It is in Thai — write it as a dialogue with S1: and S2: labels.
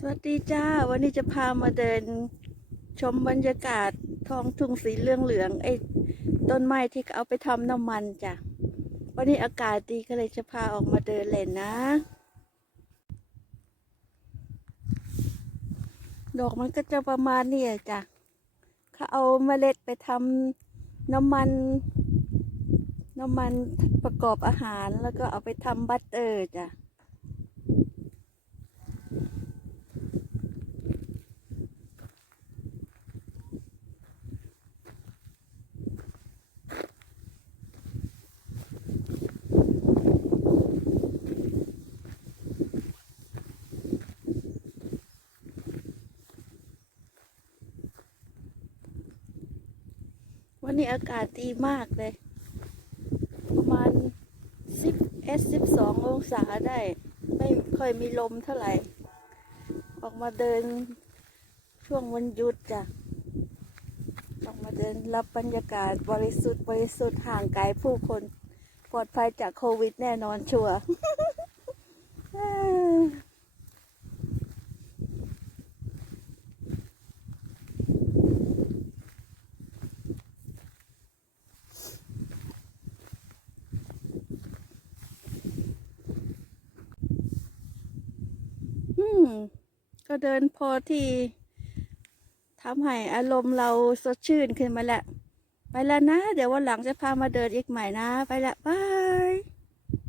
S1: สวัสดีจ้า วันนี้จะพามาเดินชมบรรยากาศท้องทุ่งสีเหลืองเหลืองๆไอ้ต้นไม้ที่เอาไปทำน้ำมันจ้ะ วันนี้อากาศดีก็เลยจะพาออกมาเดินเล่นนะ ดอกมันก็จะประมาณนี้จ้ะเขาเอาเมล็ดไปทำน้ำมัน น้ำมันประกอบอาหารแล้วก็เอาไปทำบัตเตอร์จ้ะ วันนี้อากาศดีมากเลย ประมาณสิบเอสสิบสององศาได้ ไม่ค่อยมีลมเท่าไหร่ ออกมาเดินช่วงวันหยุดจ้ะออกมาเดินรับบรรยากาศบริสุทธิ์บริสุทธิ์ห่างไกลผู้คน ปลอดภัยจากโควิดแน่นอนชัวร์ ก็เดินพอที่ทำให้อารมณ์เราสดชื่นขึ้นมาแล้วไปแล้วนะ เดี๋ยววันหลังจะพามาเดินอีกใหม่นะ ไปละบาย